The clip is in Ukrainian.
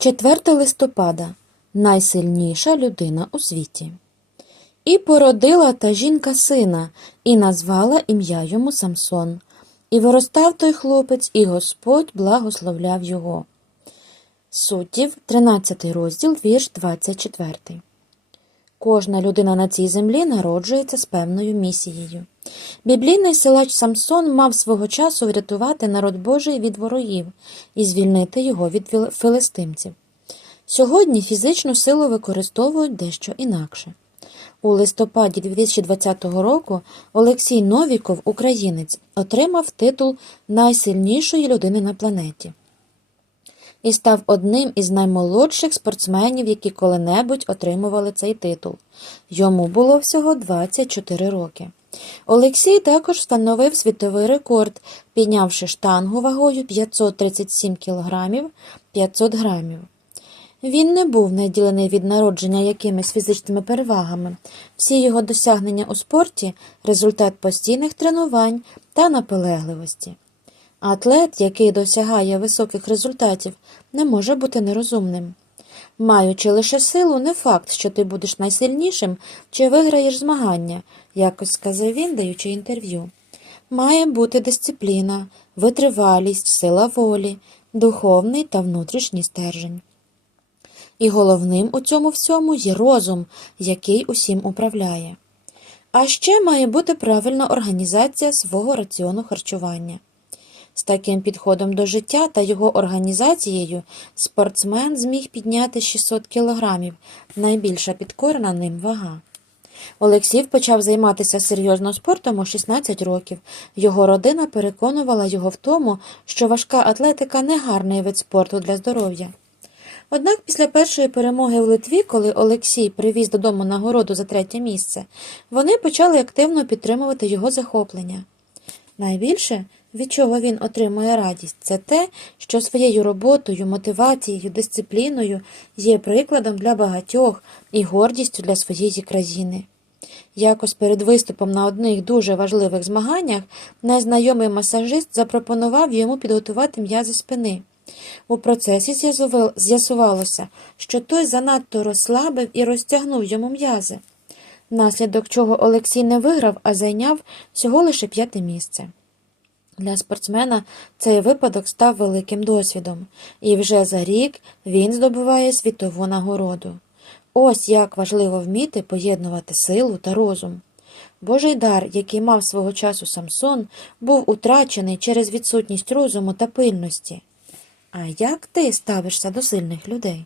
4 листопада найсильніша людина у світі. І породила та жінка сина, і назвала ім'я йому Самсон. І виростав той хлопець, і Господь благословляв його. Суддів, 13 розділ, вірш 24. Кожна людина на цій землі народжується з певною місією. Біблійний силач Самсон мав свого часу врятувати народ Божий від ворогів і звільнити його від филистимців. Сьогодні фізичну силу використовують дещо інакше. У листопаді 2020 року Олексій Новіков, українець, отримав титул найсильнішої людини на планеті і став одним із наймолодших спортсменів, які коли-небудь отримували цей титул. Йому було всього 24 роки. Олексій також встановив світовий рекорд, піднявши штангу вагою 537 кг 500 грамів. Він не був наділений від народження якимись фізичними перевагами. Всі його досягнення у спорті результат постійних тренувань та наполегливості. Атлет, який досягає високих результатів, не може бути нерозумним. Маючи лише силу, не факт, що ти будеш найсильнішим чи виграєш змагання, якось сказав він, даючи інтерв'ю. Має бути дисципліна, витривалість, сила волі, духовний та внутрішній стержень. І головним у цьому всьому є розум, який усім управляє. А ще має бути правильна організація свого раціону харчування. З таким підходом до життя та його організацією спортсмен зміг підняти 600 кілограмів, найбільша підкорена ним вага. Олексій почав займатися серйозно спортом у 16 років. Його родина переконувала його в тому, що важка атлетика не гарний вид спорту для здоров'я. Однак після першої перемоги в Литві, коли Олексій привіз додому нагороду за третє місце, вони почали активно підтримувати його захоплення. Найбільше, від чого він отримує радість, це те, що своєю роботою, мотивацією, дисципліною є прикладом для багатьох і гордістю для своєї країни. Якось перед виступом на одних дуже важливих змаганнях незнайомий масажист запропонував йому підготувати м'язи спини. У процесі з'ясувалося, що той занадто розслабив і розтягнув йому м'язи, внаслідок чого Олексій не виграв, а зайняв всього лише п'яте місце. Для спортсмена цей випадок став великим досвідом, і вже за рік він здобуває світову нагороду. Ось як важливо вміти поєднувати силу та розум. Божий дар, який мав свого часу Самсон, був утрачений через відсутність розуму та пильності. А як ти ставишся до сильних людей?